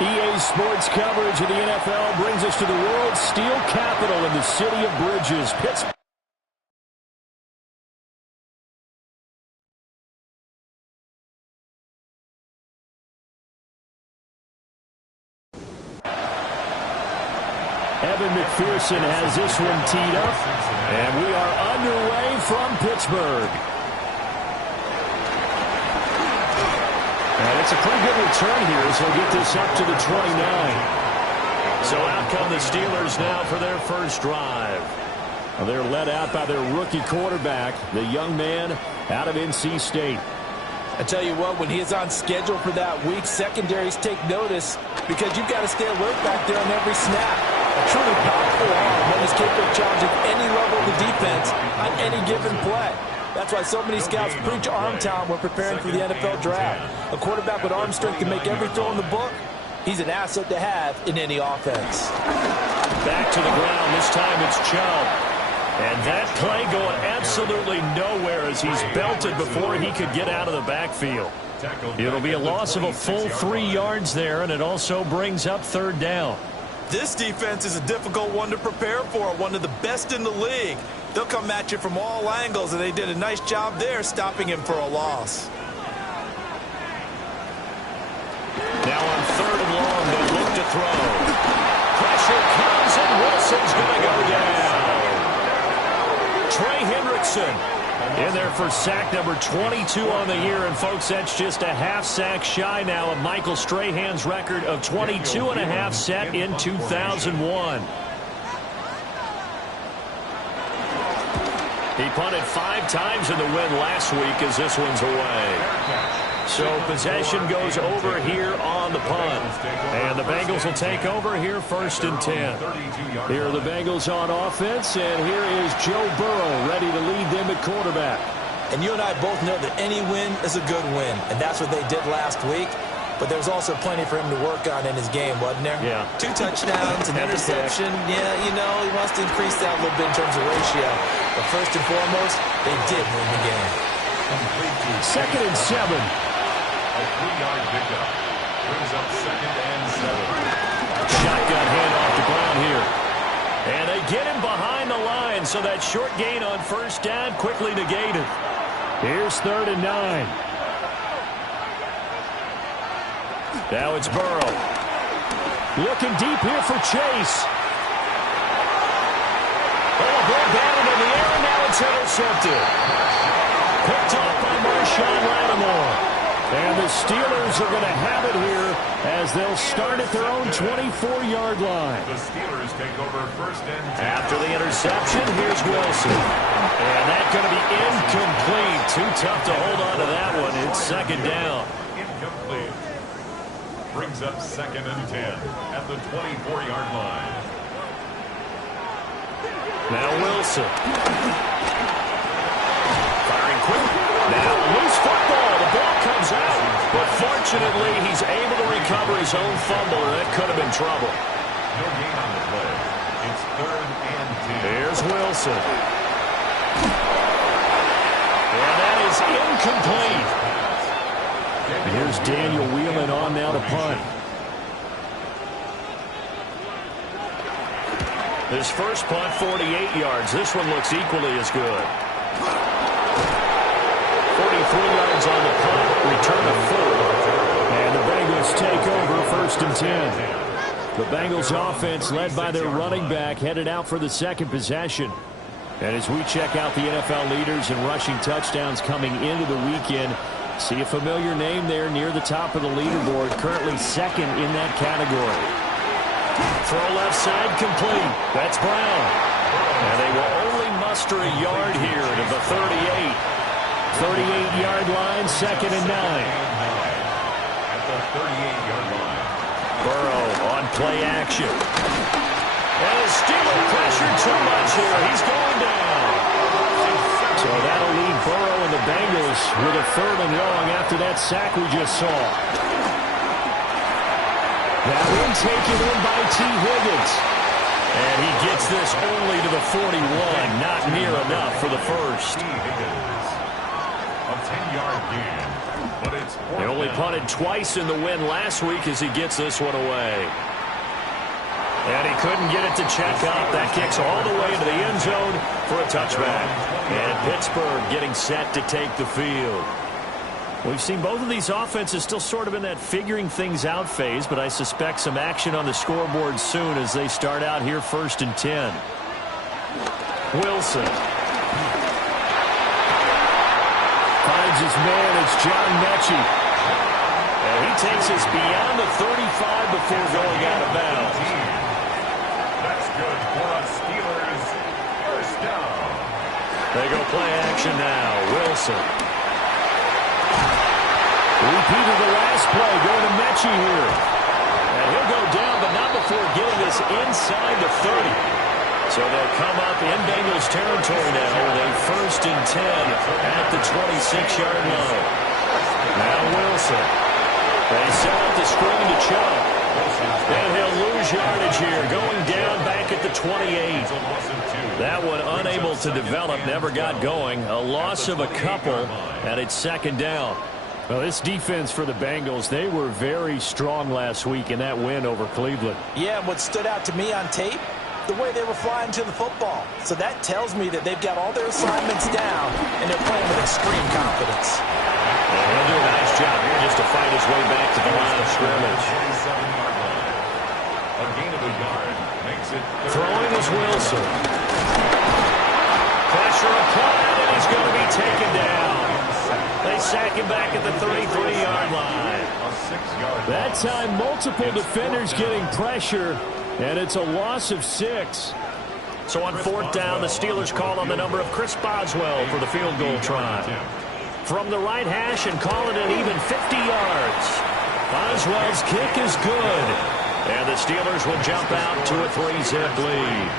EA Sports coverage of the NFL brings us to the world's steel capital in the city of Bridges, Pittsburgh. Evan McPherson has this one teed up, and we are underway from Pittsburgh. And it's a pretty good return here as he'll get this up to the 29. So out come the Steelers now for their first drive. Well, they're led out by their rookie quarterback, the young man out of NC State. I tell you what, when he is on schedule for that week, secondaries take notice because you've got to stay alert back there on every snap. A truly powerful arm that is capable of challenging any level of the defense on any given play. That's why so many scouts preach arm talent when preparing for the NFL draft. A quarterback with arm strength can make every throw in the book. He's an asset to have in any offense. Back to the ground. This time it's Chubb. And that play going absolutely nowhere as he's belted before he could get out of the backfield. It'll be a loss of a full 3 yards there, and it also brings up third down. This defense is a difficult one to prepare for, one of the best in the league. They'll come at you from all angles, and they did a nice job there stopping him for a loss. Now on third and long, they look to throw. Pressure comes, and Wilson's going to go down. Trey Hendrickson in there for sack number 22 on the year. And, folks, that's just a half sack shy now of Michael Strahan's record of 22 and a half set in 2001. He punted 5 times in the win last week as this one's away. So possession goes over here on the punt. And the Bengals will take over here first and 10. Here are the Bengals on offense, and here is Joe Burrow ready to lead them at quarterback. And you and I both know that any win is a good win, and that's what they did last week. But there was also plenty for him to work on in his game, wasn't there? Yeah. 2 touchdowns, an interception. Yeah, you know, he wants to increase that a little bit in terms of ratio. But first and foremost, they did win the game. Second and 7. A 3-yard pickup brings up second and 7. Shotgun hand off the ground here. And they get him behind the line, so that short gain on first down quickly negated. Here's third and 9. Now it's Burrow. Looking deep here for Chase. Oh, a ball batted in the air, and now it's intercepted. Picked off by Marshawn Lattimore. And the Steelers are going to have it here as they'll start at their own 24-yard line. The Steelers take over first and 10. After the interception, here's Wilson. And that's going to be incomplete. Too tough to hold on to that one. It's second down. Incomplete. Brings up second and 10 at the 24-yard line. Now Wilson. Firing quick. Now loose football. The ball comes out. But fortunately, he's able to recover his own fumble. That could have been trouble. No gain on the play. It's third and 10. Here's Wilson. And that is incomplete. Here's Daniel Whelan on now to punt. This first punt, 48 yards. This one looks equally as good. 43 yards on the punt, return of 4. And the Bengals take over first and 10. The Bengals offense led by their running back headed out for the second possession. And as we check out the NFL leaders in rushing touchdowns coming into the weekend, see a familiar name there near the top of the leaderboard, currently second in that category. Throw left side complete. That's Brown. And they will only muster a yard here to the 38. 38-yard line, second and 9. At the 38-yard line. Burrow on play action. And the Steelers pressured too much here. He's going down. So that'll leave Burrow and the Bengals with a third and long after that sack we just saw. That one taken in by T. Higgins. And he gets this only to the 41. Not near enough for the first. A 10-yard gain. But it's They only punted twice in the win last week as he gets this one away. And he couldn't get it to check up. That kicks all the way into the end zone for a touchback. And Pittsburgh getting set to take the field. We've seen both of these offenses still sort of in that figuring things out phase, but I suspect some action on the scoreboard soon as they start out here 1st and 10. Wilson finds his man. It's John Mechie. And he takes us beyond the 35 before going out of bounds. That's good for a Steelers first down. They go play action now. Wilson. Repeat of the last play. Going to Mechie here. And he'll go down, but not before getting this inside the 30. So they'll come up in Bengals territory now with a 1st and 10 at the 26-yard line. Now Wilson. They set up the screen to Chubb. And he'll lose yardage here, going down back at the 28. That one unable to develop, never got going. A loss of a couple, and it's 2nd down. Well, this defense for the Bengals, they were very strong last week in that win over Cleveland. Yeah, what stood out to me on tape, the way they were flying to the football. So that tells me that they've got all their assignments down, and they're playing with extreme confidence. And he'll do a nice job here just to fight his way back to the line of scrimmage. A gain of a yard makes it. Throwing is Wilson. Pressure applied, and he's going to be taken down. They sack him back at the 33-yard line. That time, multiple defenders getting pressure, and it's a loss of 6. So on 4th down, the Steelers call on the number of Chris Boswell for the field goal try. From the right hash and call it an even 50 yards. Boswell's kick is good. And the Steelers will jump out to a 3-zip lead.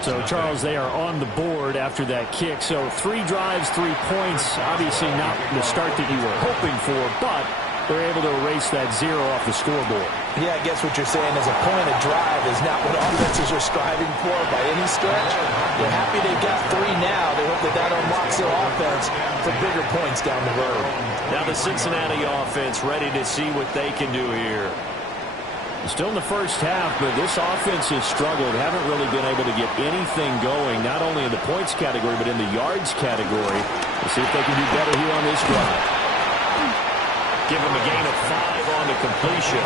So, Charles, they are on the board after that kick. So 3 drives, 3 points. Obviously not the start that you were hoping for, but they're able to erase that 0 off the scoreboard. Yeah, I guess what you're saying is a point of drive is not what offenses are striving for by any stretch. They're happy they've got 3 now. They hope that that unlocks their offense for bigger points down the road. Now the Cincinnati offense ready to see what they can do here. Still in the first half, but this offense has struggled. Haven't really been able to get anything going, not only in the points category, but in the yards category. We'll see if they can do better here on this drive. Give them a gain of 5 on the completion,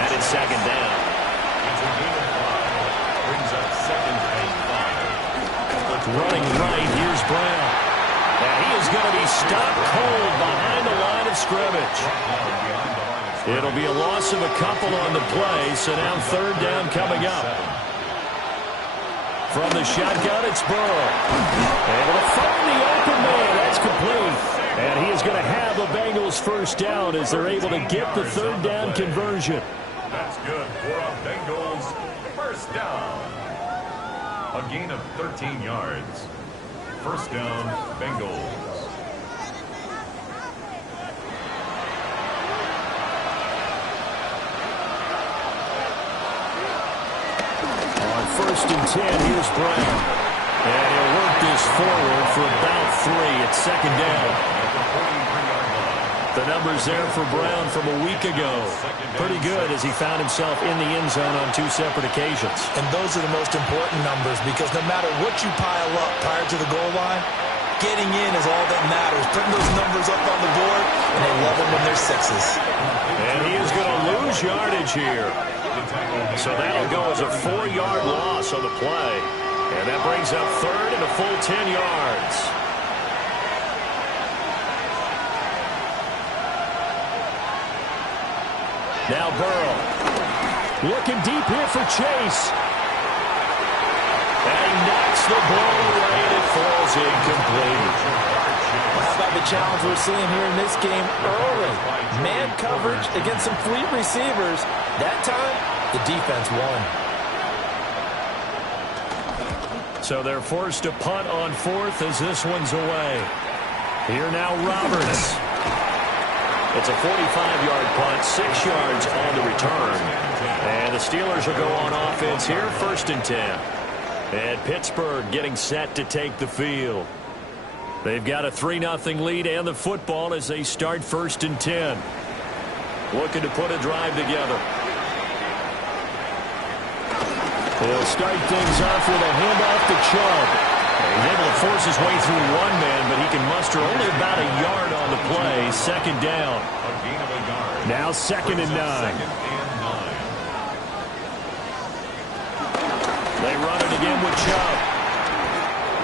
and it's 2nd down. It's a gain of 5. Brings up 2nd and 5. Running right, here's Brown. And he is going to be stopped cold behind the line of scrimmage. It'll be a loss of a couple on the play, so now 3rd down coming up. From the shotgun, it's Burrow. Able to find the open man. That's complete. And he is going to have a Bengals first down as they're able to get the 3rd down conversion. That's good for a Bengals first down. A gain of 13 yards. First down, Bengals. On 1st and 10, here's Brown. And he'll work this forward for about 3. It's 2nd down. The numbers there for Brown from a week ago. Pretty good as he found himself in the end zone on 2 separate occasions. And those are the most important numbers because no matter what you pile up prior to the goal line, getting in is all that matters. Putting those numbers up on the board, and they love them when they're 6s. And he is going to lose yardage here. So that'll go as a 4-yard loss on the play. And that brings up 3rd and a full 10 yards. Now Burrow. Looking deep here for Chase. And he knocks the ball away and it falls incomplete. How about the challenge we're seeing here in this game early? Man coverage against some fleet receivers. That time, the defense won. So they're forced to punt on 4th as this one's away. Here now Roberts. It's a 45-yard punt, 6 yards on the return. And the Steelers will go on offense here, 1st and 10. And Pittsburgh getting set to take the field. They've got a 3-0 lead and the football as they start 1st and 10. Looking to put a drive together. He'll start things off with a handoff to Chubb. He's able to force his way through one man, but he can muster only about a yard on the play. 2nd down. Now 2nd and 9. They run it again with Chubb.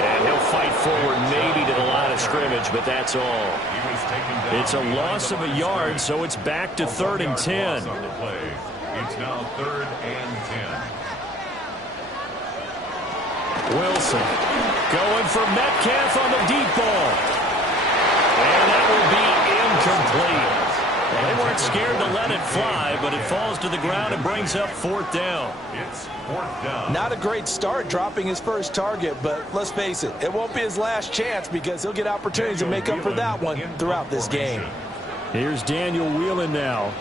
And he'll fight forward maybe to the line of scrimmage, but that's all. It's a loss of a yard, so it's back to 3rd and 10. It's now 3rd and 10. Wilson going for Metcalf on the deep ball. And that will be incomplete. Well, they weren't scared to let it fly, but it falls to the ground and brings up 4th down. It's 4th down. Not a great start dropping his first target, but let's face it, it won't be his last chance because he'll get opportunities to make up for that one throughout this game. Here's Daniel Whelan now.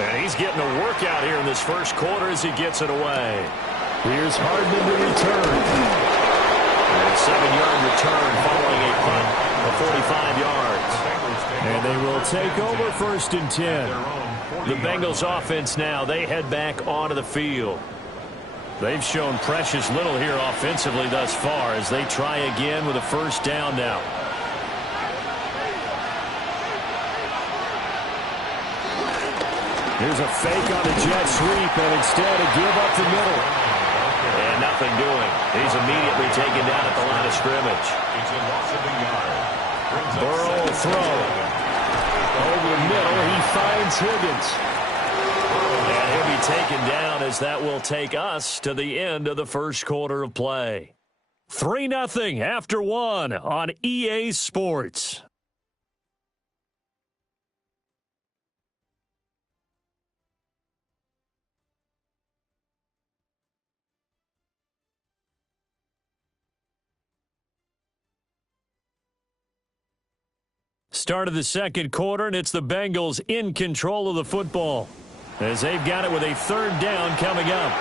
And he's getting a workout here in this first quarter as he gets it away. Here's Hardman to return. And a 7-yard return following a punt of 45 yards. And they will take over 1st and 10. The Bengals offense now, they head back onto the field. They've shown precious little here offensively thus far as they try again with a 1st down now. Here's a fake on the jet sweep, and instead a give up the middle. And nothing doing. He's immediately taken down at the line of scrimmage. It's a loss of a yard. Burrow will throw. Over the middle, he finds Higgins. And he'll be taken down as that will take us to the end of the first quarter of play. 3-0 after 1 on EA Sports. Start of the second quarter, and it's the Bengals in control of the football as they've got it with a 3rd down coming up.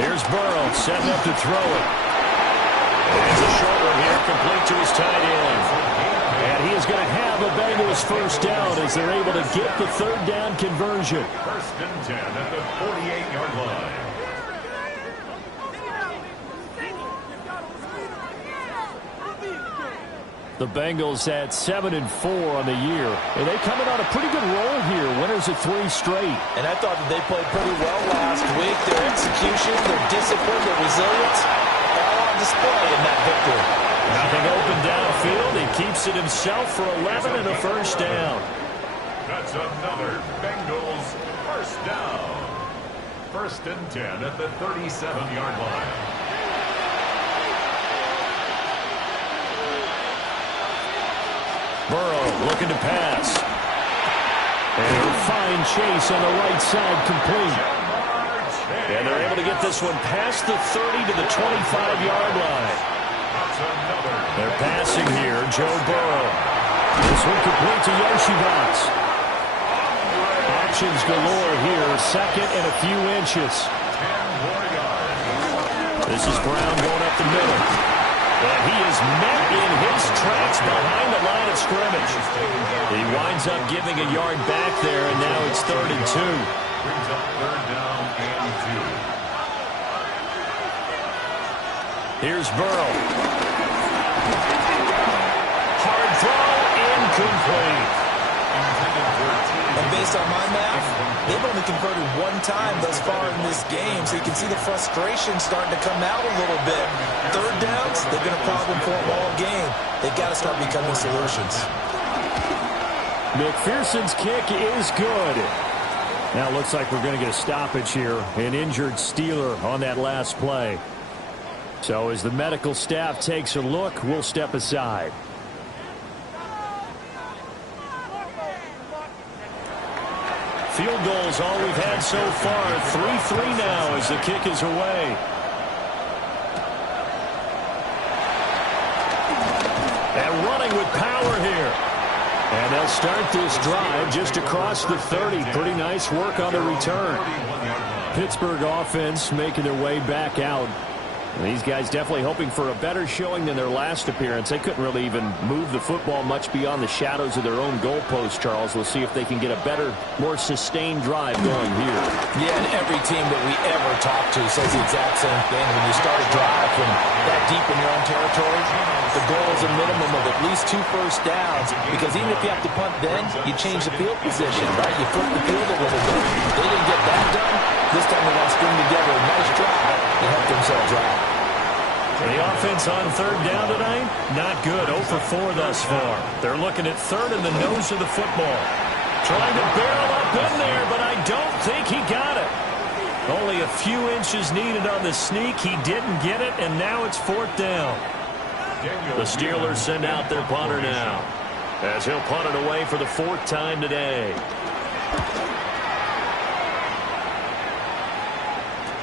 Here's Burrow setting up to throw it. And it's a short one here, complete to his tight end. And he is going to have a Bengals 1st down as they're able to get the 3rd down conversion. 1st and 10 at the 48-yard line. The Bengals at 7-4 on the year. And they coming on a pretty good roll here. Winners of 3 straight. And I thought that they played pretty well last week. Their execution, their discipline, their resilience, all on display in that victory. Nothing open downfield. He keeps it himself for 11 and a 1st down. That's another Bengals 1st down. 1st and 10 at the 37-yard line. Burrow looking to pass. And he'll find Chase on the right side complete. And they're able to get this one past the 30 to the 25-yard line. They're passing here, Joe Burrow. This one complete to Yoshibats. Options galore here, 2nd and a few inches. This is Brown going up the middle. And he is met in his tracks behind the line of scrimmage. He winds up giving a yard back there, and now it's 3rd and 2. Brings up 3rd down and 2. Here's Burrow. Hard throw, incomplete. And based on my math, they've only converted 1 time thus far in this game, so you can see the frustration starting to come out a little bit. 3rd downs, they've been a problem for them all game. They've got to start becoming solutions. McPherson's kick is good. Now it looks like we're going to get a stoppage here. An injured Steeler on that last play. So as the medical staff takes a look, we'll step aside. Field goals all we've had so far. 3-3 now as the kick is away. And running with power here. And they'll start this drive just across the 30. Pretty nice work on the return. Pittsburgh offense making their way back out. And these guys definitely hoping for a better showing than their last appearance. They couldn't really even move the football much beyond the shadows of their own goalpost, Charles. We'll see if they can get a better, more sustained drive going here. Yeah, and every team that we ever talk to says the exact same thing. When you start a drive from that deep in your own territory, the goal is a minimum of at least 2 first downs, because even if you have to punt then, you change the field position, right? You flip the field a little bit. They didn't get that done. This time they want to string together a nice drive and help themselves out. The offense on third down tonight, not good. 0 for 4 thus far. They're looking at third in the nose of the football. Trying to barrel up in there, but I don't think he got it. Only a few inches needed on the sneak. He didn't get it, and now it's 4th down. The Steelers send out their punter now, as he'll punt it away for the 4th time today.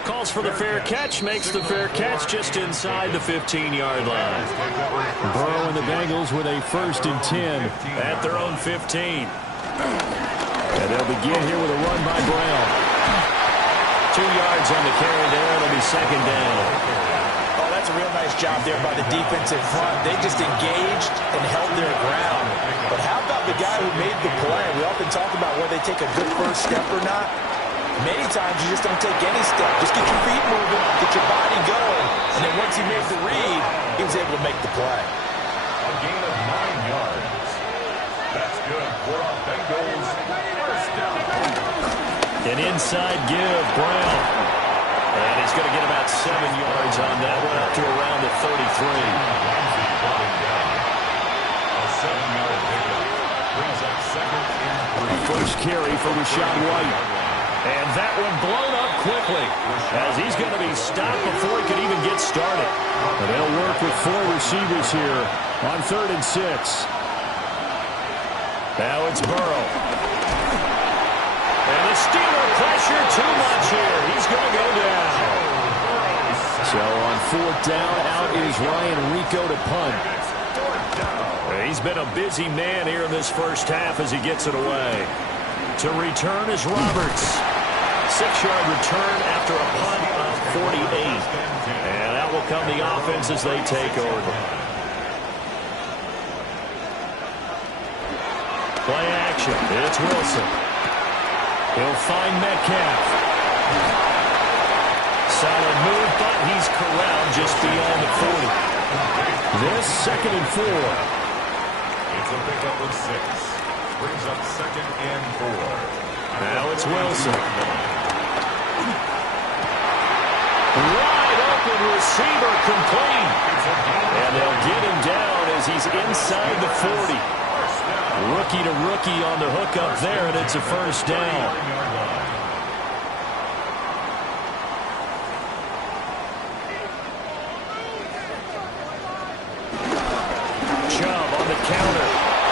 Calls for the fair catch, makes the fair catch just inside the 15-yard line. Burrow and the Bengals with a 1st and 10 at their own 15. And they'll begin here with a run by Brown. 2 yards on the carry there. It'll be 2nd down. Oh, that's a real nice job there by the defensive front. They just engaged and held their ground. But how about the guy who made the play? We often talk about whether they take a good first step or not. Many times you just don't take any step. Just get your feet moving, get your body going, and then once he made the read, he was able to make the play. A gain of 9 yards. That's good for our Bengals. First down. An inside give, Brown. And he's going to get about 7 yards on that one, up to around the 33. A 7-yard pickup. Brings up 2nd and 3. First carry for Rashad White. And that one blown up quickly, as he's going to be stopped before he could even get started. And they'll work with 4 receivers here on 3rd and 6. Now it's Burrow. And the Steeler pressure too much here. He's going to go down. So on 4th down, out is Ryan Rico to punt. He's been a busy man here in this first half as he gets it away. To return is Roberts. 6-yard return after a punt of 48. And that will come the offense as they take over. Play action. It's Wilson. He'll find Metcalf. Solid move, but he's corralled just beyond the 40. This 2nd and 4. It's a pickup of 6. Brings up 2nd and 4. Now it's Wilson. Wide open receiver complete. And they'll get him down as he's inside the 40. Rookie to rookie on the hook up there, and it's a 1st down. Chubb on the counter.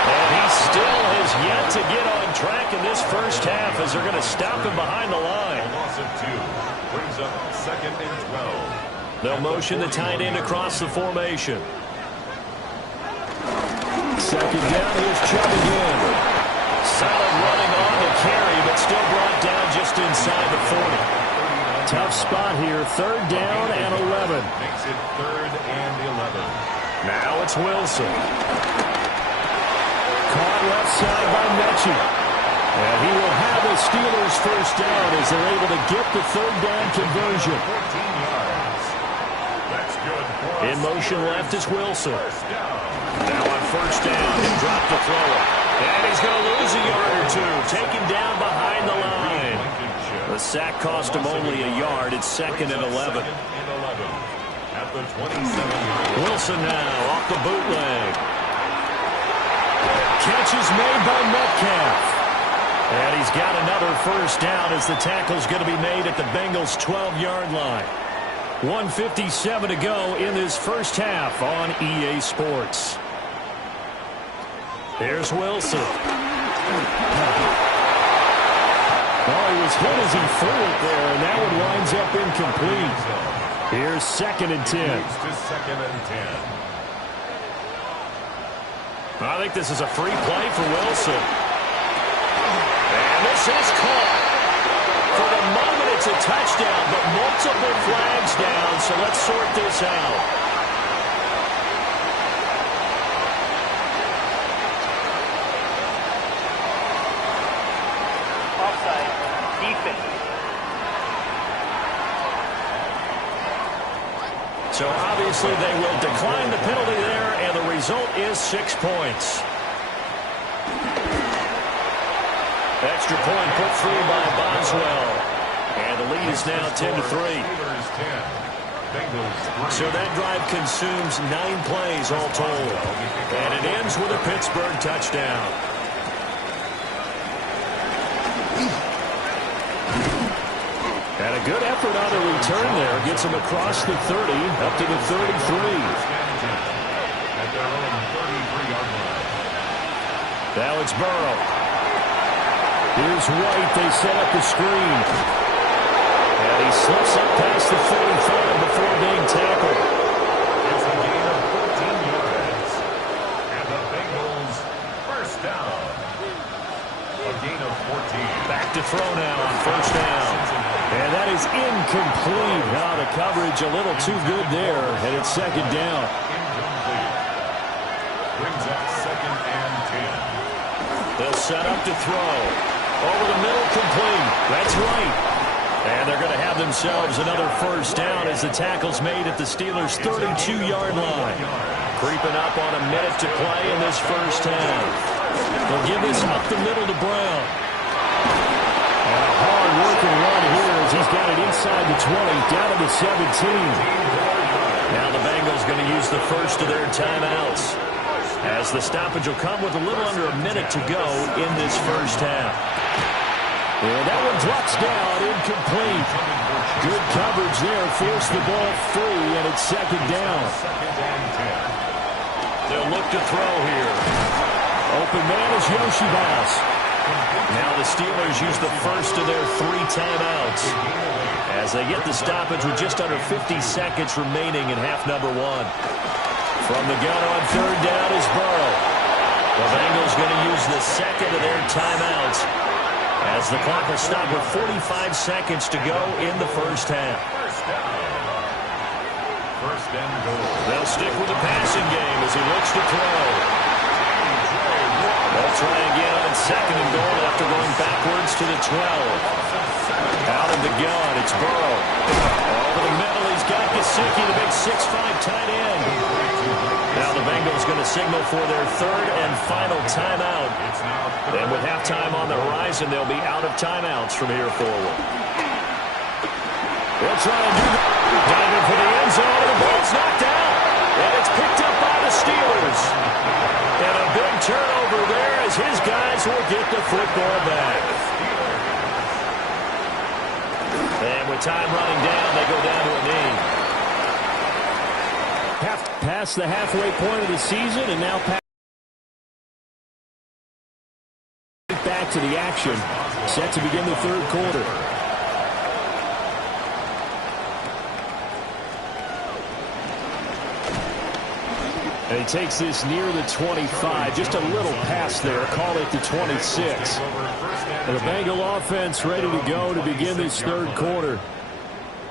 And he still has yet to get on track in this first half as they're going to stop him behind the line. A loss of 2. Brings up 2nd and 12. They'll motion the tight end across the formation. 2nd down, here's Chubb again. Solid running on the carry, but still brought down just inside the 40. Tough spot here, 3rd down and 11. Makes it 3rd and 11. Now it's Wilson. Caught left side by Mechie. And he will have the Steelers' 1st down as they're able to get the 3rd down conversion. 14 yards. That's good for us. In motion left is Wilson. Now on 1st down, he'll drop the thrower. And he's going to lose a yard or 2. Taken down behind the line. The sack cost him only a yard. It's 2nd and 11. At the 27-yard. Wilson now off the bootleg. Catch is made by Metcalf. And he's got another 1st down as the tackle's going to be made at the Bengals' 12-yard line. 1:57 to go in this first half on EA Sports. Here's Wilson. Oh, he was hit as he threw it there, and that one winds up incomplete. Here's 2nd and 10. To 2nd and 10. I think this is a free play for Wilson. And this is caught. For the moment, it It's a touchdown, but multiple flags down, so let's sort this out. Offside. Defense. So obviously they will decline the penalty there, and the result is 6 points. Extra point put through by Boswell. And the lead is now 10-3. So that drive consumes 9 plays all told. And it ends with a Pittsburgh touchdown. And a good effort on the return there. Gets him across the 30, up to the 33. Now it's Burrow. Here's White. They set up the screen. And he slips up past the 45 before being tackled. It's a gain of 14 yards. And the Bengals first down. A gain of 14. Back to throw now on first down. And that is incomplete. Now the coverage a little too good there. And it's second down. Incomplete. Brings up 2nd and 10. They'll set up to throw. Over the middle, complete. That's right. And they're going to have themselves another first down as the tackle's made at the Steelers' 32-yard line. Creeping up on a minute to play in this first half. They'll give this up the middle to Brown. And a hard-working run here as he's got it inside the 20, down to the 17. Now the Bengals going to use the first of their timeouts, as the stoppage will come with a little under a minute to go in this first half. And that one drops down, incomplete. Good coverage there, forced the ball free, and it's second down. They'll look to throw here. Open man is Yoshibas. Now the Steelers use the first of their 3 timeouts as they get the stoppage with just under 50 seconds remaining in half number 1. From the gun on third down is Burrow. The Bengals going to use the second of their timeouts as the clock will stop with 45 seconds to go in the first half. First and goal. They'll stick with the passing game as he looks to throw. They'll try again on second and goal after going backwards to the 12. Out of the gun, it's Burrow. Over the middle, he's got Gesicki, the big 6'5" tight end. Now the Bengals going to signal for their third and final timeout. And with halftime on the horizon, they'll be out of timeouts from here forward. They'll try and do that. Diving for the end zone, and the ball's knocked out. And it's picked up by the Steelers. And a big turnover there as his guys will get the football back. And with time running down, they go down to a knee. Past the halfway point of the season, and now back to the action. Set to begin the third quarter. And he takes this near the 25, just a little past there, call it the 26. And the Bengal offense ready to go to begin this third quarter.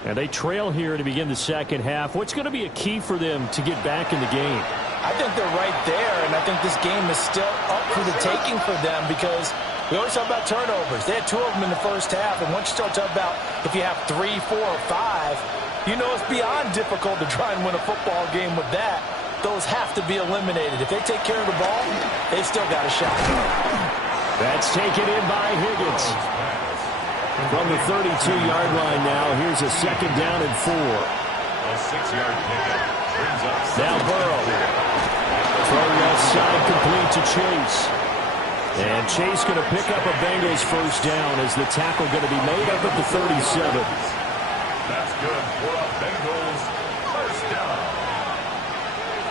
And they trail here to begin the second half. What's going to be a key for them to get back in the game? I think they're right there, and I think this game is still up for the taking for them because we always talk about turnovers. They had 2 of them in the first half, and once you start talking about if you have 3, 4, or 5, you know it's beyond difficult to try and win a football game with that. Those have to be eliminated. If they take care of the ball, they've still got a shot. That's taken in by Higgins. From the 32-yard line now, here's a second down and 4. A 6-yard pickup brings up. Now Burrow. Throw left side complete to Chase. And Chase going to pick up a Bengals first down as the tackle going to be made up at the 37. That's good for a Bengals first down.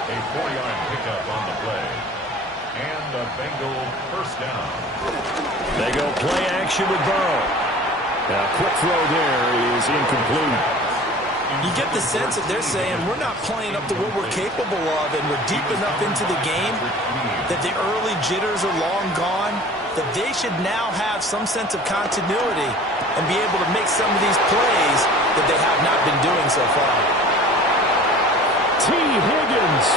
A 4-yard pickup on the play. And a Bengal first down. They go play action with Burrow. Now, quick throw there is incomplete. You get the sense that they're saying we're not playing up to what we're capable of, and we're deep enough into the game that the early jitters are long gone. that they should now have some sense of continuity and be able to make some of these plays that they have not been doing so far. T. Higgins.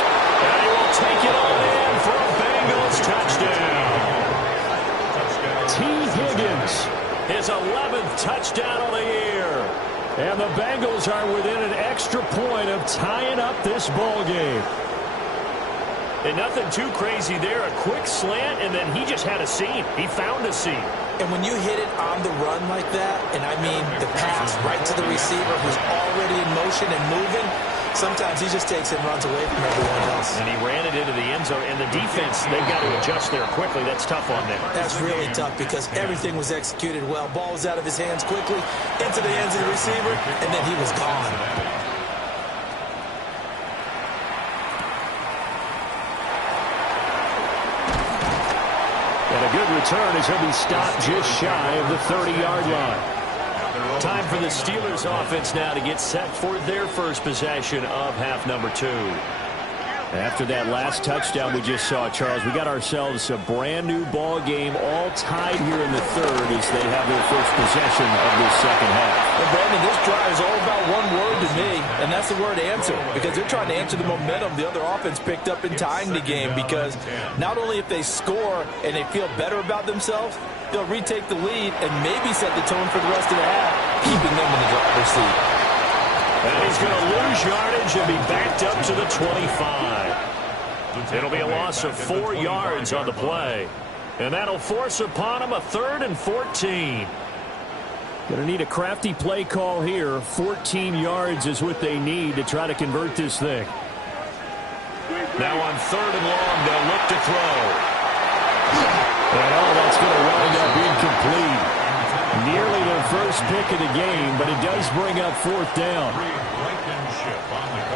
And he will take it on in for a Bengals touchdown. T. Higgins, his 11th touchdown of the year. And the Bengals are within an extra point of tying up this ball game. And nothing too crazy there. A quick slant, and then he just had a seam. He found a seam. And when you hit it on the run like that, and I mean the pass right to the receiver who's already in motion and moving, sometimes he just takes it and runs away from everyone else. And he ran it into the end zone. And the defense, they've got to adjust there quickly. That's tough on them. That's really tough because everything was executed well. Ball was out of his hands quickly, into the hands of the receiver, and then he was gone. And a good return as he'll be stopped just shy of the 30-yard line. Time for the Steelers offense now to get set for their first possession of half number 2. After that last touchdown we just saw, Charles, we got ourselves a brand new ball game all tied here in the third as they have their first possession of this second half. Well, Brandon, this drive is all about one word to me, and that's the word answer, because they're trying to answer the momentum the other offense picked up in tying the game, because not only if they score and they feel better about themselves, they'll retake the lead and maybe set the tone for the rest of the half, keeping them in the driver's seat. And he's going to lose yardage and be backed up to the 25. It'll be a loss of 4 yards on the play. And that'll force upon him a 3rd and 14. Going to need a crafty play call here. 14 yards is what they need to try to convert this thing. Now on 3rd and long, they'll look to throw. And that's going to wind up incomplete. Nearly their first pick of the game, but it does bring up 4th down.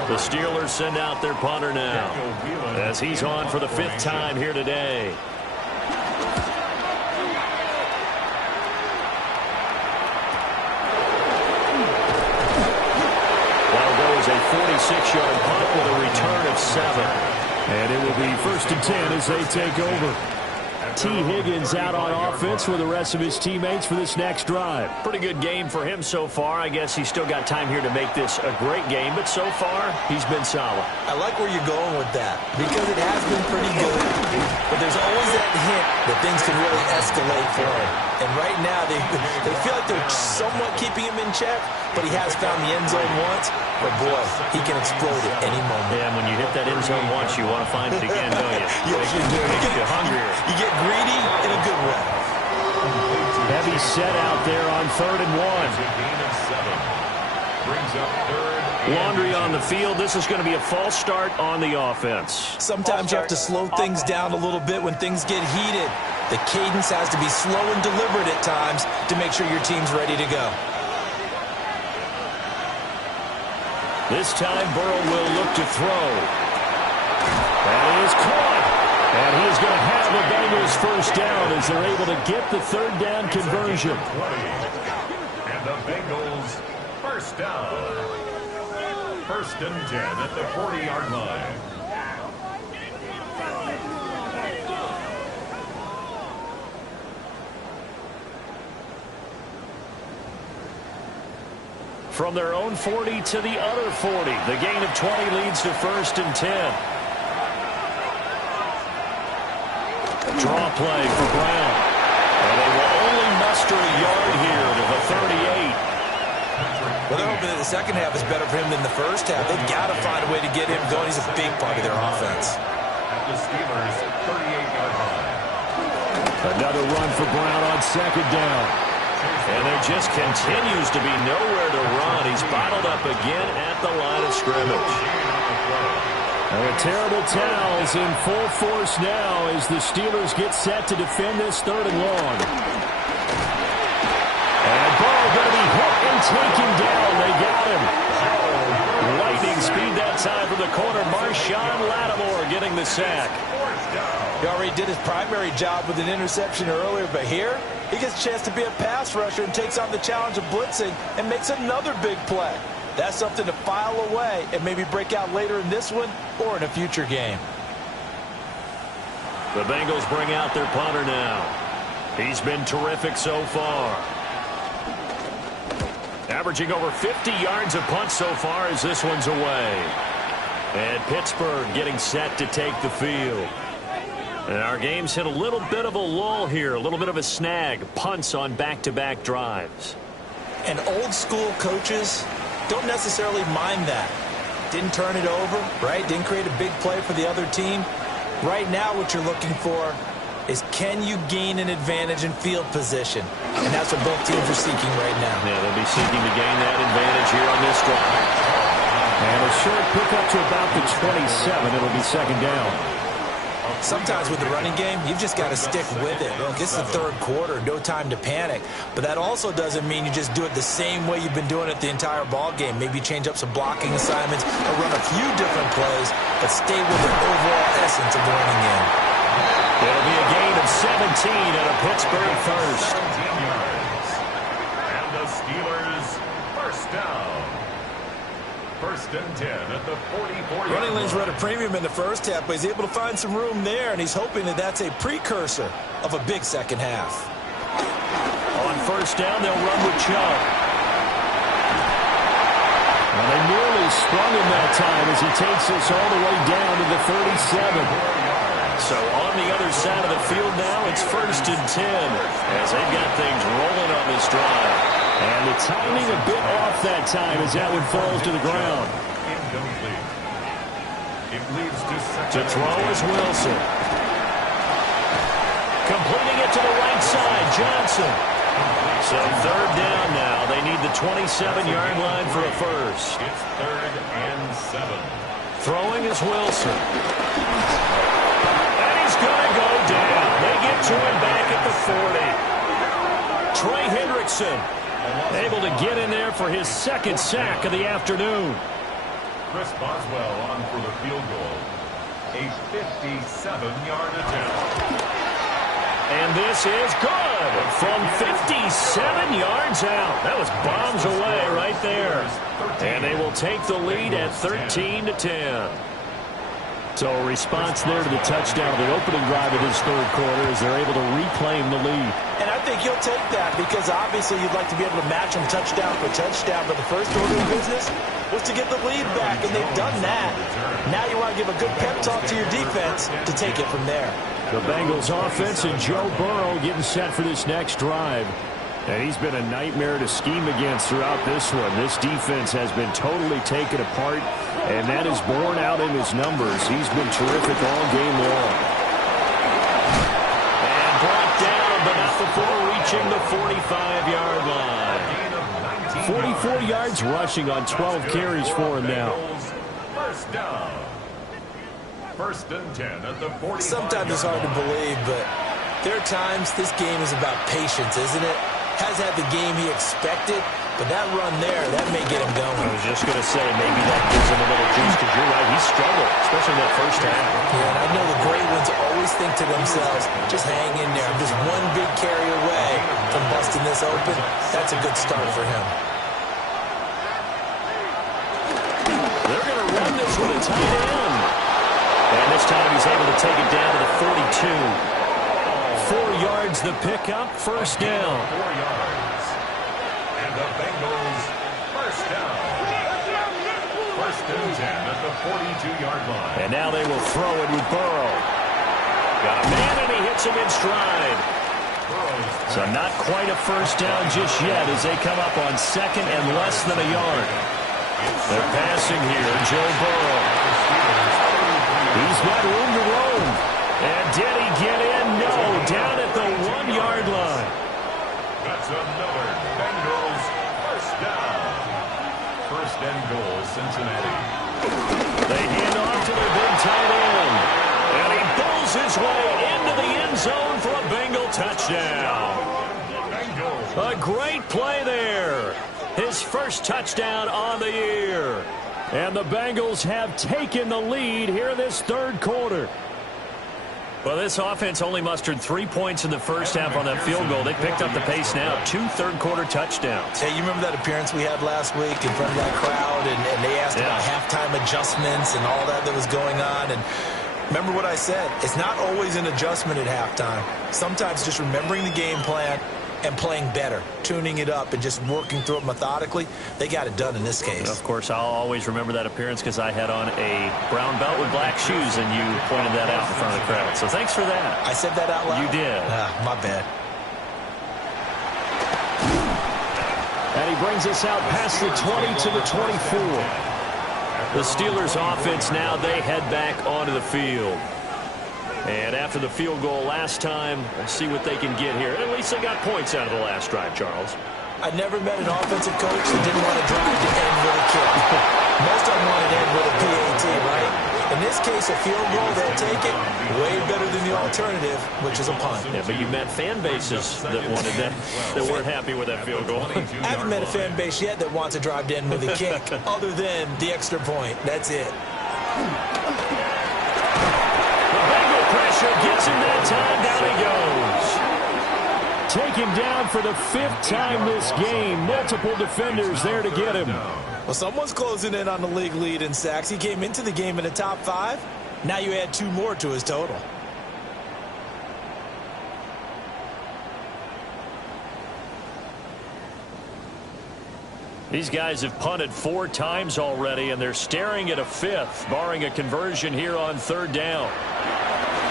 The Steelers send out their punter now as he's on for the 5th time here today. That'll go as a 46-yard punt with a return of 7. And it will be 1st and 10 as they take over. T. Higgins out on offense with the rest of his teammates for this next drive. Pretty good game for him so far. I guess he's still got time here to make this a great game, but so far he's been solid. I like where you're going with that because it has been pretty good, but there's always that hint that things can really escalate for him. And right now they feel like they're somewhat keeping him in check, but he has found the end zone once. But boy, he can explode at any moment. Yeah, and when you hit that end zone once, you want to find it again, don't you? Yes, you do. Makes you hungrier. You get greedy in a good way. Heavy set out there on 3rd and 1. Laundry on the field. This is going to be a false start on the offense. Sometimes you have to slow things down a little bit when things get heated. The cadence has to be slow and deliberate at times to make sure your team's ready to go. This time Burrow will look to throw. That is caught. And he is going to have the Bengals first down as they're able to get the 3rd down conversion. And the Bengals first down. 1st and 10 at the 40-yard line. From their own 40 to the other 40. The gain of 20 leads to 1st and 10. Draw play for Brown. And they will only muster a yard here to the 38. Well, they're hoping that the second half is better for him than the first half. They've got to find a way to get him going. He's a big part of their offense. At the Steelers' 38-yard line. Another run for Brown on 2nd down. And there just continues to be nowhere to run. He's bottled up again at the line of scrimmage. And with terrible towels in full force now as the Steelers get set to defend this 3rd and long. And Burrow going to be hit and taken down. They got him. Lightning speed that time from the corner. Marshawn Lattimore getting the sack. He already did his primary job with an interception earlier, but here he gets a chance to be a pass rusher and takes on the challenge of blitzing and makes another big play. That's something to file away and maybe break out later in this one or in a future game. The Bengals bring out their punter now. He's been terrific so far. Averaging over 50 yards a punt so far as this one's away. And Pittsburgh getting set to take the field. And our game's hit a little bit of a lull here, a little bit of a snag. Punts on back-to-back drives. And old-school coaches don't necessarily mind that. Didn't turn it over, right? Didn't create a big play for the other team. Right now what you're looking for is can you gain an advantage in field position? And that's what both teams are seeking right now. Yeah, they'll be seeking to gain that advantage here on this drive. And a short pickup to about the 27. It'll be second down. Sometimes with the running game, you've just got to stick with it. Look, it's the third quarter, no time to panic. But that also doesn't mean you just do it the same way you've been doing it the entire ball game. Maybe change up some blocking assignments or run a few different plays, but stay with the overall essence of the running game. It'll be a gain of 17 and a Pittsburgh first. 17 yards. And the Steelers first down. First and 10 at the 44-yard line. Running lanes were at a premium in the first half, but he's able to find some room there, and he's hoping that that's a precursor of a big second half. On first down, they'll run with Chubb. Well, they nearly sprung him that time as he takes us all the way down to the 37. So on the other side of the field now, it's first and 10 as they've got things rolling on this drive. And the timing a bit off that time as that one falls to the ground. Incomplete. It leads to To throw is Wilson. Completing it to the right side, Johnson. So third down now. They need the 27-yard line for a first. It's 3rd and 7. Throwing is Wilson. And he's going to go down. They get to him back at the 40. Trey Hendrickson able to get in there for his second sack of the afternoon. Chris Boswell on for the field goal. A 57-yard attempt. And this is good from 57 yards out. That was bombs away right there. And they will take the lead at 13-10. So a response there to the touchdown of the opening drive of this third quarter as they're able to reclaim the lead. And I think you'll take that because obviously you'd like to be able to match them touchdown for touchdown, but the first order of business was to get the lead back, and they've done that. Now you want to give a good pep talk to your defense to take it from there. The Bengals offense and Joe Burrow getting set for this next drive. And he's been a nightmare to scheme against throughout this one. This defense has been totally taken apart, and that is borne out in his numbers. He's been terrific all game long. And brought down, but not before reaching the 45-yard line. 44 yards rushing on 12 carries for him now. First down. First and 10 at the 45. Sometimes it's hard to believe, but there are times this game is about patience, isn't it? Has had the game he expected, but that run there, that may get him going. I was just going to say, maybe that gives him a little juice, because you're right, he struggled, especially in that first half. Yeah, and I know the great ones always think to themselves, just hang in there. I'm just one big carry away from busting this open. That's a good start for him. They're going to run this with a tight end. And this time he's able to take it down to the 42. 4 yards the pickup, first down. 4 yards. And the Bengals first down. First and 10 at the 42-yard line. And now they will throw it with Burrow. Got a man and he hits him in stride. So not quite a first down just yet as they come up on second and less than a yard. They're passing here, Joe Burrow. He's got room to roam. And did he get in? No, down at the 1-yard line. That's another Bengals first down. First and goal, Cincinnati. They hand off to their big tight end. And he pulls his way into the end zone for a Bengal touchdown. A great play there. His first touchdown on the year. And the Bengals have taken the lead here in this third quarter. Well, this offense only mustered 3 points in the first half on that field goal. They picked up the pace now. 2 third-quarter touchdowns. Hey, you remember that appearance we had last week in front of that crowd, and they asked about halftime adjustments and all that was going on, and Remember what I said. It's not always an adjustment at halftime. Sometimes just remembering the game plan and playing better, tuning it up and just working through it methodically. They got it done in this case. Of course, I'll always remember that appearance because I had on a brown belt with black shoes, and you pointed that out in front of the crowd. So thanks for that. I said that out loud? You did. My bad. And he brings us out past the 20 to the 24. The Steelers offense now, they head back onto the field. And after the field goal last time, we'll see what they can get here. At least they got points out of the last drive, Charles. I never met an offensive coach that didn't want to drive to end with a kick. Most of them want to end with a PAT, right? In this case, a field goal, they'll take it way better than the alternative, which is a punt. Yeah, but you met fan bases that wanted that, that weren't happy with that field goal. I haven't met a fan base yet that wants to drive to end with a kick, other than the extra point. That's it. Pressure gets him that time. Down he goes. Taken down for the 5th time this game. Multiple defenders there to get him. Well, someone's closing in on the league lead in sacks. He came into the game in the top 5. Now you add 2 more to his total. These guys have punted 4 times already, and they're staring at a 5th, barring a conversion here on 3rd down.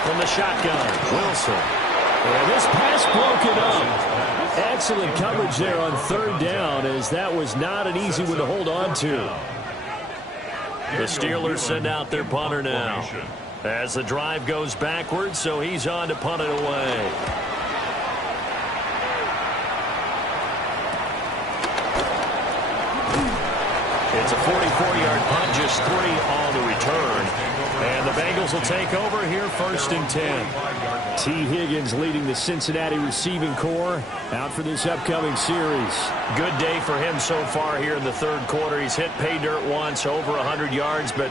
From the shotgun, Wilson. And this pass broken up. Excellent coverage there on 3rd down, as that was not an easy one to hold on to. The Steelers send out their punter now. As the drive goes backwards, so he's on to punt it away. It's a 44-yard punt, just 3 on the return. And the Bengals will take over here, 1st and 10. T. Higgins leading the Cincinnati receiving corps out for this upcoming series. Good day for him so far here in the 3rd quarter. He's hit pay dirt once, over 100 yards, but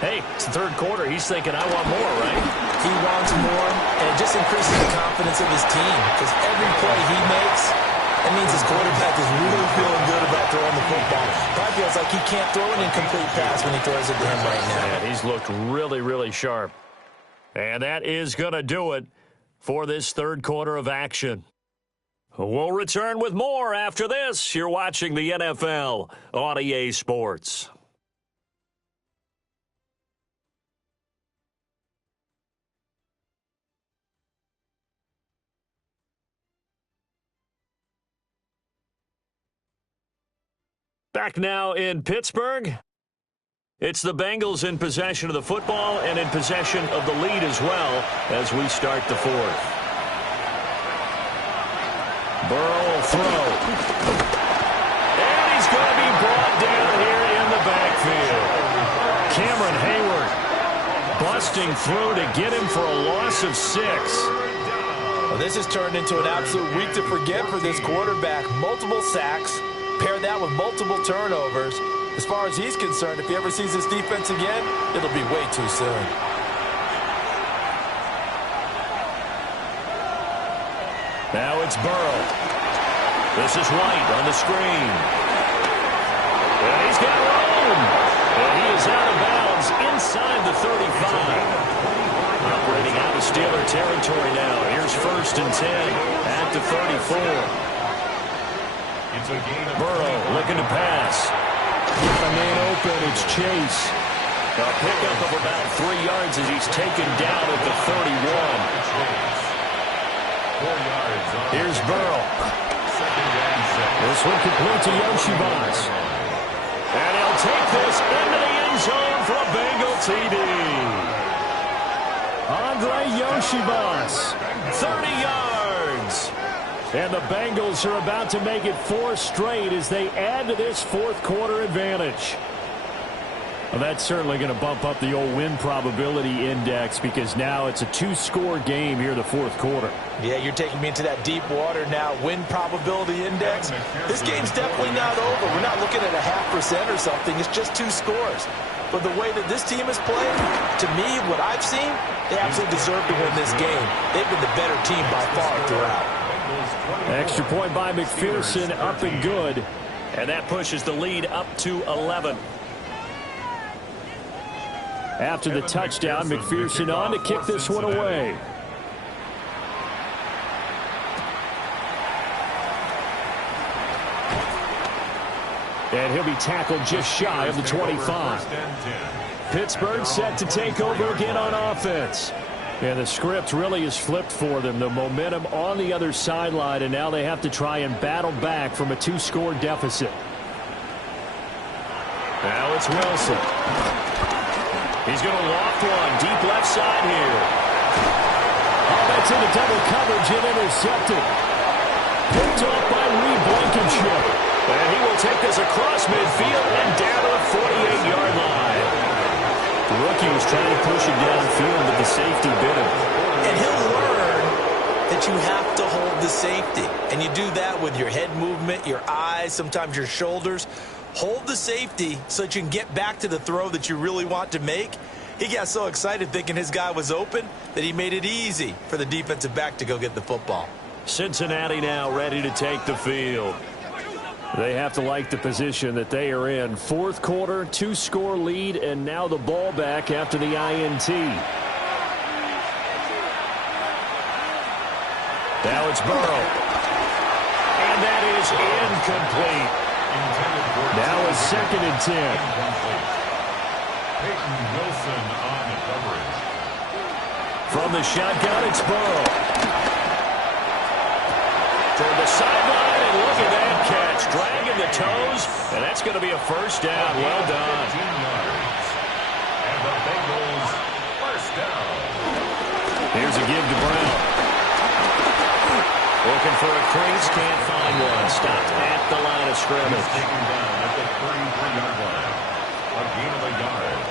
hey, it's the 3rd quarter. He's thinking, I want more, right? He wants more, and it just increases the confidence of his team, because every play he makes, that means his quarterback is really feeling good about throwing the football. Probably feels like he can't throw an incomplete pass when he throws it to him right now. Yeah, he's looked really, really sharp. And that is going to do it for this 3rd quarter of action. We'll return with more after this. You're watching the NFL on EA Sports. Back now in Pittsburgh. It's the Bengals in possession of the football and in possession of the lead as well as we start the 4th. Burrow will throw. And he's going to be brought down here in the backfield. Cameron Hayward busting through to get him for a loss of 6. Well, this has turned into an absolute week to forget for this quarterback. Multiple sacks. Pair that with multiple turnovers. As far as he's concerned, if he ever sees this defense again, it'll be way too soon. Now it's Burrow. This is White on the screen. And he's got room. And he is out of bounds inside the 35. Operating out of Steeler territory now. Here's 1st and 10 at the 34. Burrow looking to pass. A man open, it's Chase. A pickup of about 3 yards as he's taken down at the 31. Here's Burrow. This one complete to Yoshibas. And he'll take this into the end zone for a Bengal TD. Andre Yoshibas, 30 yards. And the Bengals are about to make it 4 straight as they add to this 4th quarter advantage. Well, that's certainly going to bump up the old win probability index because now it's a 2-score game here in the 4th quarter. Yeah, you're taking me into that deep water now. Win probability index. This game's definitely not over. We're not looking at a 0.5% or something. It's just 2 scores. But the way that this team is playing, to me, what I've seen, they absolutely deserve to win this game. They've been the better team by far throughout. Extra point by McPherson, up and good. And that pushes the lead up to 11. After the touchdown, McPherson on to kick this one away. And he'll be tackled just shy of the 25. Pittsburgh set to take over again on offense. And the script really is flipped for them. The momentum on the other sideline, and now they have to try and battle back from a 2-score deficit. Now it's Wilson. He's going to loft one deep left side here. Oh, that's into double coverage and intercepted. Picked off by Reed Blankenship. And he will take this across midfield and down to the 48-yard line. The rookie was trying to push it downfield, but the safety bit him. And he'll learn that you have to hold the safety. And you do that with your head movement, your eyes, sometimes your shoulders. Hold the safety so that you can get back to the throw that you really want to make. He got so excited thinking his guy was open that he made it easy for the defensive back to go get the football. Cincinnati now ready to take the field. They have to like the position that they are in. Fourth quarter, 2-score lead, and now the ball back after the INT. Now it's Burrow. And that is incomplete. Now it's 2nd and 10. Peyton Wilson on the coverage. From the shotgun, it's Burrow. Toward the sideline, and look at that catch. Dragging the toes, and that's going to be a first down. Well done. 15 yards. And the Bengals first down. Here's a give to Brown. Looking for a crease, can't find one. Stopped at the line of scrimmage. He's taken down at the 33-yard line. A gain of a yard.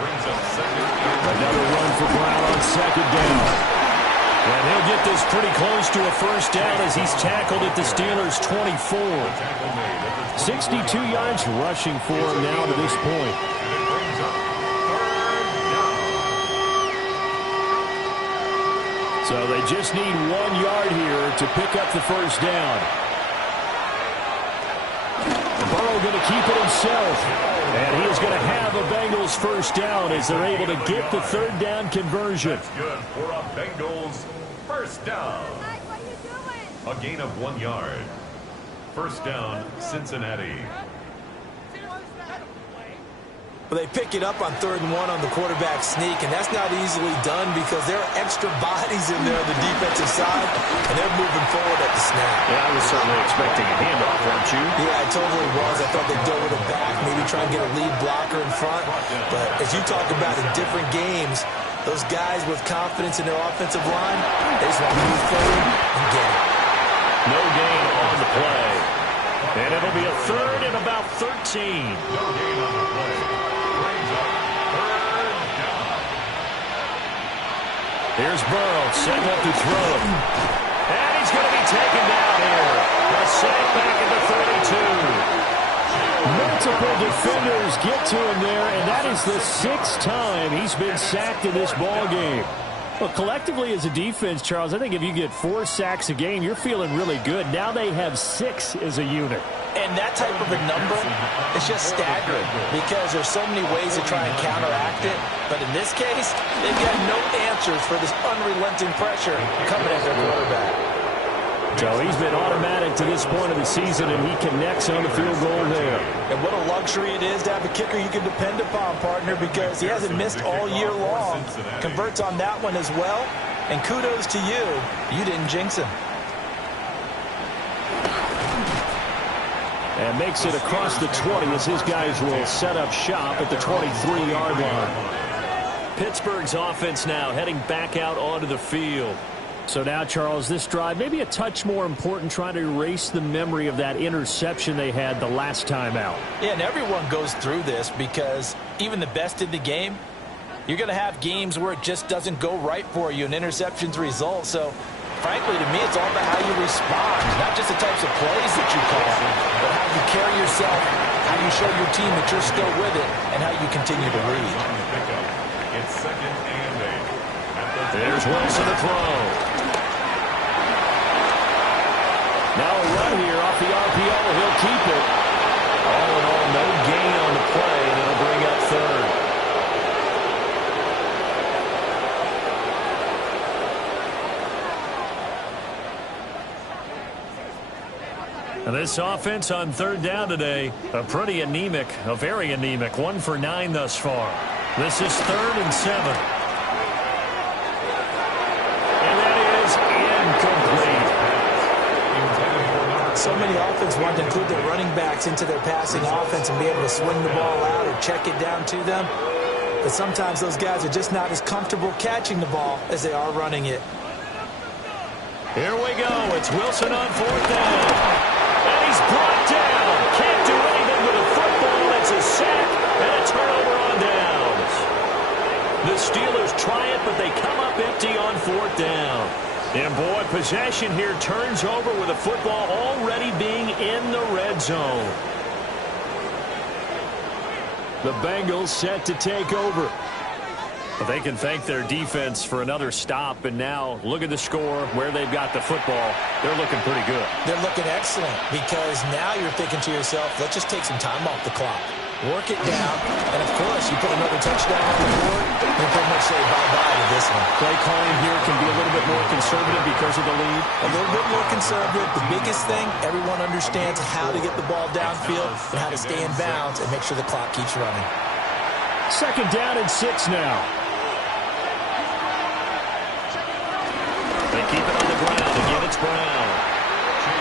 Brings up 2nd and Another run for Brown on 2nd down. And he'll get this pretty close to a first down as he's tackled at the Steelers' 24. 62 yards rushing for him now to this point. So they just need 1 yard here to pick up the first down. Burrow going to keep it himself. And he is going to have a Bengals first down as they're able to get the 3rd down conversion. That's good for a Bengals first down. A gain of 1 yard. First down, Cincinnati. Well, they pick it up on 3rd and 1 on the quarterback sneak, and that's not easily done because there are extra bodies in there on the defensive side, and they're moving forward at the snap. Yeah, I was certainly expecting a handoff, weren't you? Yeah, I totally was. I thought they'd go with a back, maybe try and get a lead blocker in front. But as you talk about in different games, those guys with confidence in their offensive line, they just want to move forward and get it. No gain on the play. And it'll be a 3rd and about 13. No gain on the play. Brings up 3rd down. Here's Burrow, setting up to throw. And he's going to be taken down here. A sack back at the 32. Multiple defenders get to him there, and that is the 6th time he's been sacked in this ball game. Well, collectively as a defense, Charles, I think if you get 4 sacks a game, you're feeling really good. Now they have 6 as a unit. And that type of a number is just staggering because there's so many ways to try and counteract it. But in this case, they've got no answers for this unrelenting pressure coming at their quarterback. So he's been automatic to this point of the season, and he connects on the field goal there. And what a luxury it is to have a kicker you can depend upon, partner, because he hasn't missed all year long. Converts on that one as well. And kudos to you. You didn't jinx him. And makes it across the 20 as his guys will set up shop at the 23-yard line. Pittsburgh's offense now heading back out onto the field. So now, Charles, this drive maybe a touch more important, trying to erase the memory of that interception they had the last time out. Yeah, and everyone goes through this because even the best in the game, you're going to have games where it just doesn't go right for you, and interceptions result. So, frankly, to me, it's all about how you respond, not just the types of plays that you call, but how you carry yourself, how you show your team that you're still with it, and how you continue to lead. It's 2nd and 8. There's Wilson to throw. Now a run here off the RPO. He'll keep it. All in all, no gain on the play, and it'll bring up 3rd. this offense on third down today, a very anemic, 1 for 9 thus far. This is 3rd and 7. And that is incomplete. So many offenses want to include their running backs into their passing offense and be able to swing the ball out or check it down to them. But sometimes those guys are just not as comfortable catching the ball as they are running it. Here we go. It's Wilson on 4th down. And he's brought down. Can't do anything with a football. It's a sack and a turnover on downs. The Steelers try it, but they come up empty on 4th down. And, boy, possession here turns over with a football already being in the red zone. The Bengals set to take over. They can thank their defense for another stop, and now look at the score, where they've got the football. They're looking pretty good. They're looking excellent because now you're thinking to yourself, let's just take some time off the clock. Work it down, and of course, you put another touchdown on the board, you pretty much say bye-bye to this one. Play calling here can be a little bit more conservative because of the lead. A little bit more conservative. The biggest thing, everyone understands how to get the ball downfield and how to stay in bounds and make sure the clock keeps running. 2nd down and 6 now. They keep it on the ground. Again, it's Brown.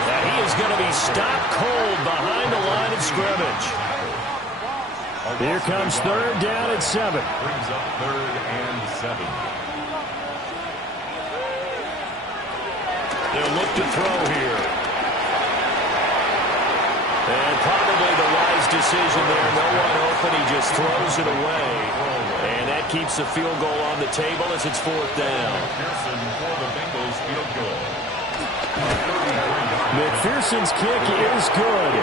And he is going to be stopped cold behind the line of scrimmage. Here comes 3rd down and 7. Brings up 3rd and 7. They'll look to throw here. And probably the wise decision there. No one open. He just throws it away. And that keeps the field goal on the table as it's 4th down. McPherson for the Bengals field goal. McPherson's kick is good.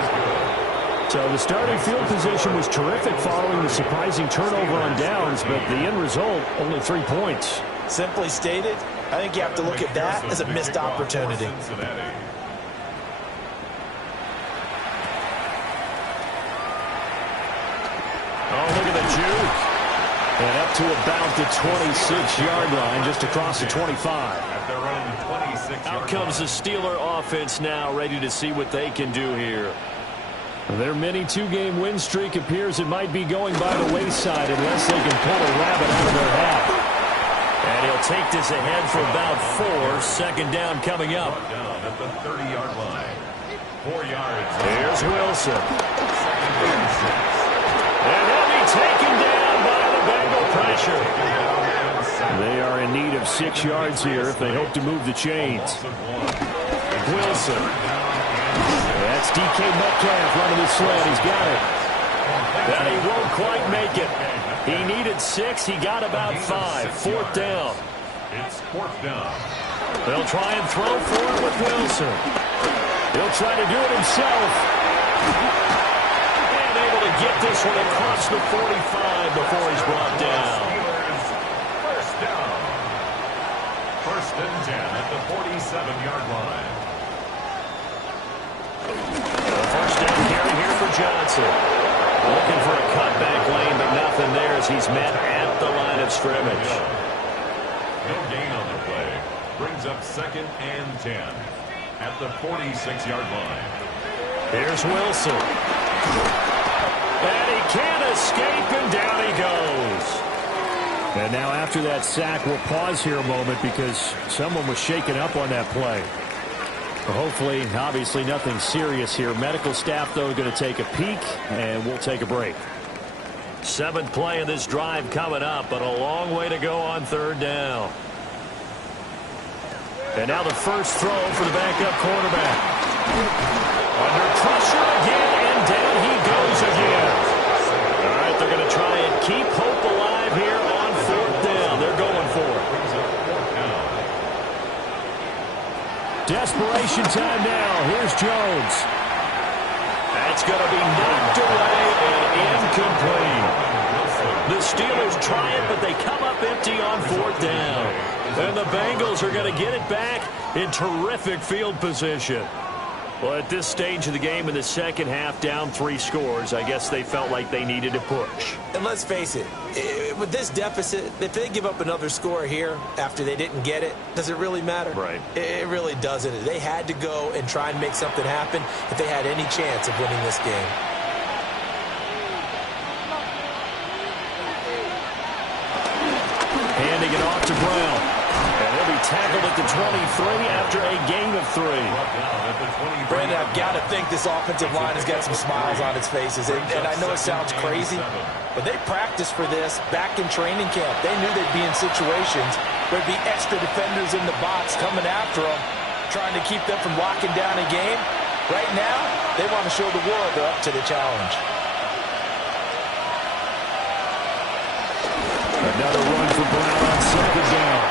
So the starting field position was terrific following the surprising turnover on downs, but the end result, only 3 points. Simply stated, I think you have to look at that as a missed opportunity. Oh, look at the juke. And up to about the 26-yard line, just across the 25. At their own 26-yard Out comes the Steeler offense now, ready to see what they can do here. Their mini 2-game win streak appears it might be going by the wayside unless they can pull a rabbit out of their hat. And he'll take this ahead for about 4. 2nd down coming up. down at the 30-yard line. 4 yards. Here's Wilson. And he'll be taken down by the Bengal pressure. They are in need of 6 yards here if they hope to move the chains. Wilson. That's DK Metcalf running the sled. He's got it. And he won't quite make it. He needed 6. He got about 5. 4th down. It's 4th down. They'll try and throw for it with Wilson. He'll try to do it himself. And able to get this one across the 45 before he's brought down. First down. 1st and 10 at the 47-yard line. First down carry here for Johnson. Looking for a cutback lane, but nothing there as he's met at the line of scrimmage. No gain on the play. Brings up 2nd and 10 at the 46-yard line. Here's Wilson. And he can't escape, and down he goes. And now after that sack, we'll pause here a moment because someone was shaken up on that play. Hopefully, obviously, nothing serious here. Medical staff, though, going to take a peek, and we'll take a break. 7th play of this drive coming up, but a long way to go on 3rd down. And now the first throw for the backup quarterback. Under pressure again, and down he goes again. All right, they're going to try and keep hope alive here on 4th down. They're going for it. Desperation time now. Here's Jones. That's going to be knocked away and incomplete. The Steelers try it, but they come up empty on 4th down. And the Bengals are going to get it back in terrific field position. Well, at this stage of the game in the second half, down 3 scores, I guess they felt like they needed to push. And let's face it, with this deficit, if they give up another score here after they didn't get it, does it really matter? Right. It really doesn't. They had to go and try and make something happen if they had any chance of winning this game. Handing it off to Brown. And he'll be tackled at the 23 after a gain of 3. Brandon, I've got to think this offensive line has got some smiles on its faces. And I know it sounds crazy, but they practiced for this back in training camp. They knew they'd be in situations where there'd be extra defenders in the box coming after them, trying to keep them from locking down a game. Right now, they want to show the world they're up to the challenge. Another run for Brown on 2nd down.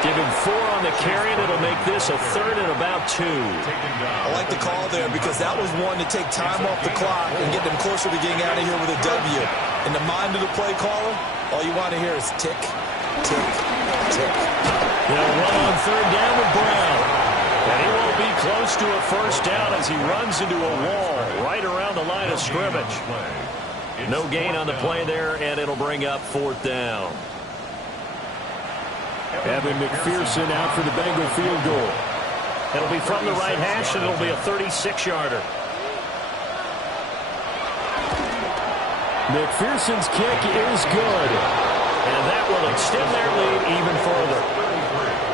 Give him 4 on the carry, and it'll make this a 3rd and about 2. I like the call there because that was one to take time off the clock and get them closer to getting out of here with a W. In the mind of the play caller, all you want to hear is tick, tick, tick. They'll run on 3rd down with Brown. And he won't be close to a 1st down as he runs into a wall right around the line of scrimmage. No gain on the play there, and it'll bring up 4th down. Evan McPherson out for the Bengal field goal. It'll be from the right hash, and it'll be a 36-yarder. McPherson's kick is good, and that will extend their lead even further.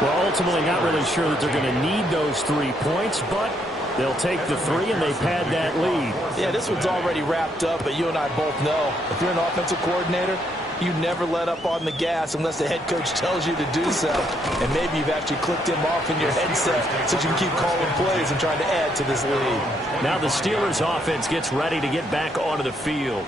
Well, ultimately, not really sure that they're going to need those 3 points, but they'll take the 3, and they've had that lead. Yeah, this one's already wrapped up, but you and I both know if you're an offensive coordinator, you never let up on the gas unless the head coach tells you to do so. And maybe you've actually clicked him off in your headset so you can keep calling plays and trying to add to this lead. Now the Steelers offense gets ready to get back onto the field.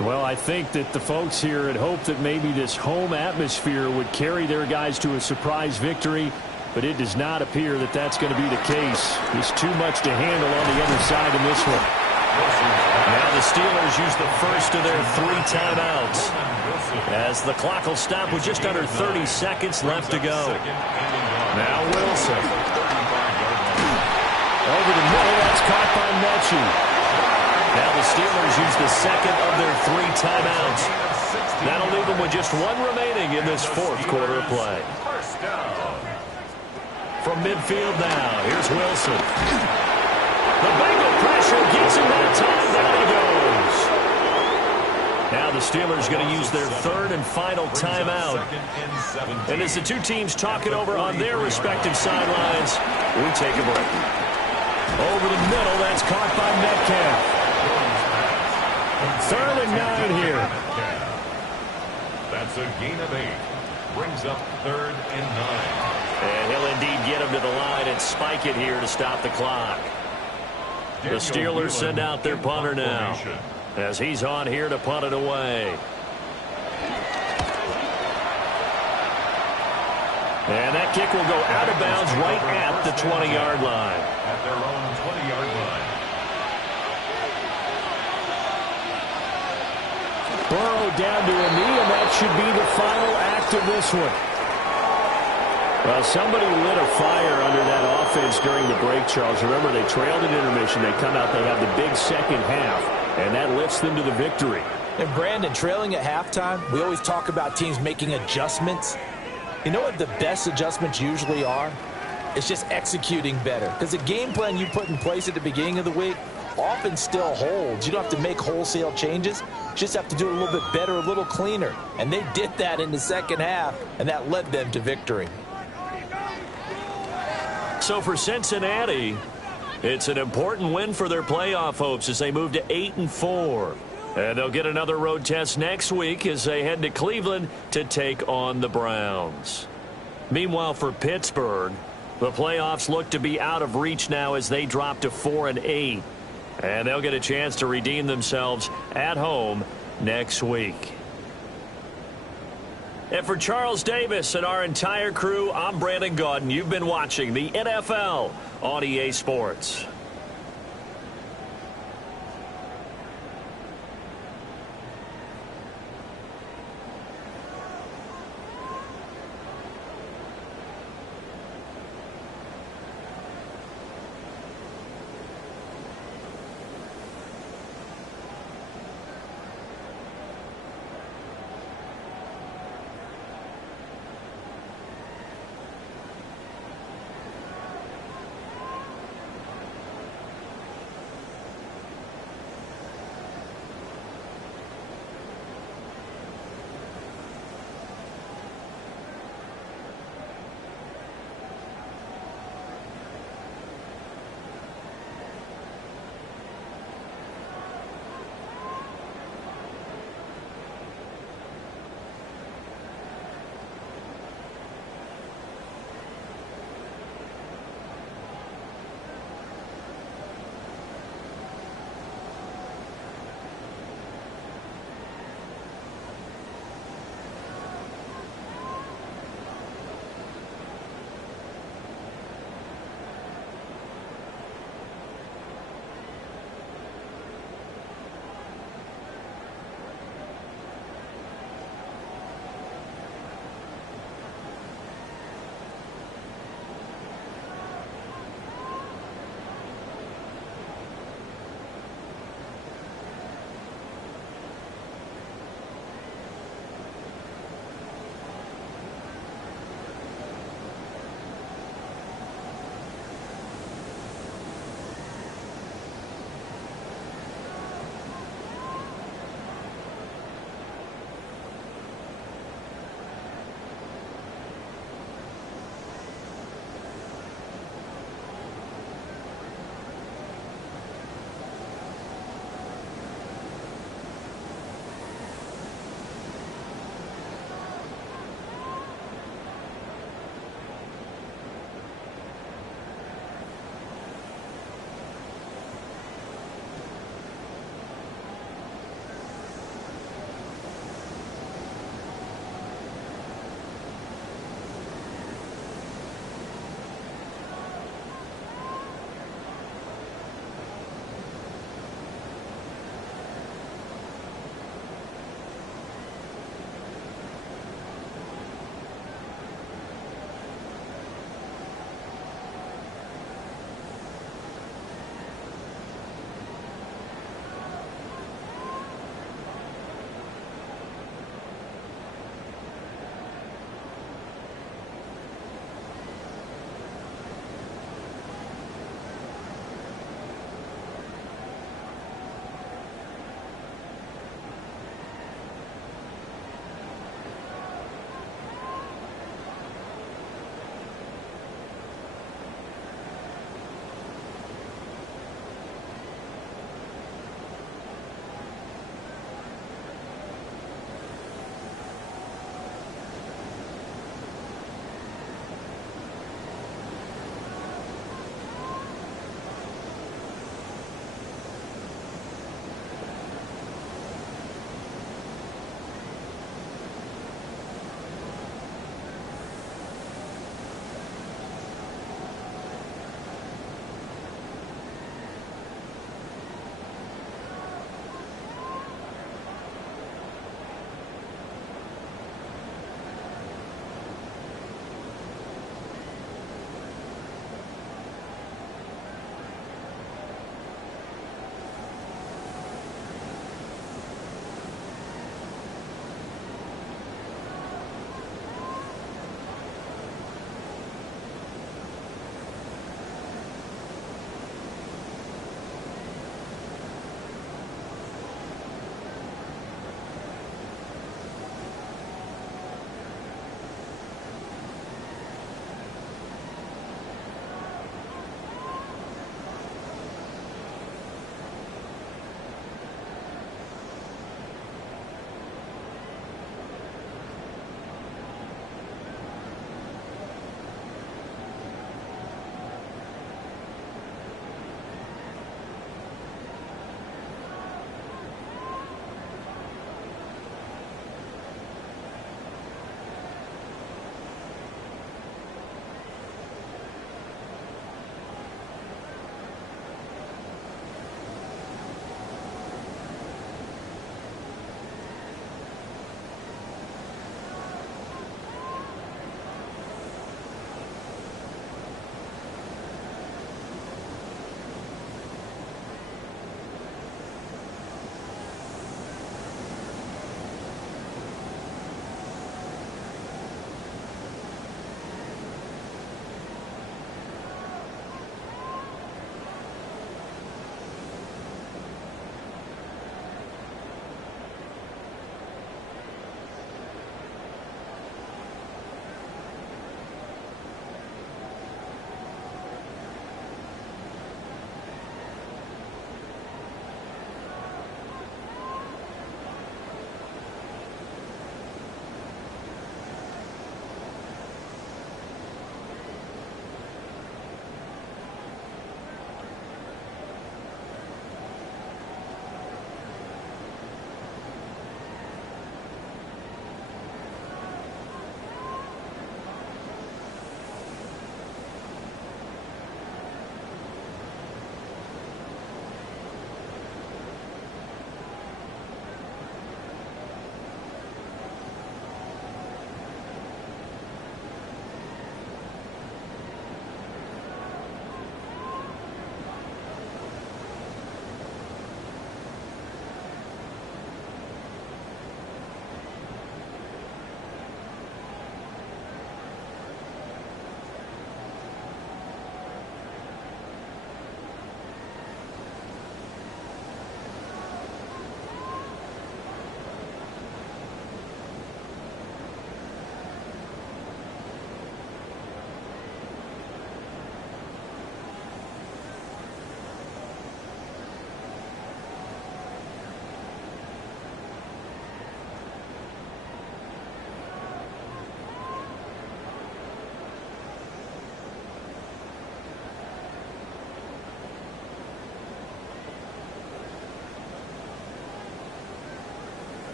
Well, I think that the folks here had hoped that maybe this home atmosphere would carry their guys to a surprise victory, but it does not appear that that's going to be the case. There's too much to handle on the other side in this one. Now the Steelers use the first of their 3 timeouts as the clock will stop with just under 30 seconds left to go. Now Wilson. Over the middle, that's caught by Mechie. Now the Steelers use the second of their 3 timeouts. That'll leave them with just 1 remaining in this 4th quarter of play. From midfield now, here's Wilson. The Bengal pressure gets him that time. Down he goes. Now the Steelers going to use their 3rd and final timeout. And as the 2 teams talk it over on their respective sidelines, we take a break. Over the middle, that's caught by Metcalf. 3rd and 9 here. That's a gain of 8. Brings up 3rd and 9. And he'll indeed get him to the line and spike it here to stop the clock. The Steelers send out their punter now as he's on here to punt it away. And that kick will go out of bounds right at the 20-yard line. At their own 20-yard line. Burrow down to a knee, and that should be the final act of this one. Well, somebody lit a fire under that offense during the break, Charles. Remember, they trailed at intermission. They come out, they have the big second half, and that lifts them to the victory. And Brandon, trailing at halftime, we always talk about teams making adjustments. You know what the best adjustments usually are? It's just executing better. Because the game plan you put in place at the beginning of the week often still holds. You don't have to make wholesale changes. You just have to do it a little bit better, a little cleaner. And they did that in the second half, and that led them to victory. So for Cincinnati, it's an important win for their playoff hopes as they move to 8-4. And they'll get another road test next week as they head to Cleveland to take on the Browns. Meanwhile, for Pittsburgh, the playoffs look to be out of reach now as they drop to 4-8. And they'll get a chance to redeem themselves at home next week. And for Charles Davis and our entire crew, I'm Brandon Gaudin. You've been watching the NFL on EA Sports.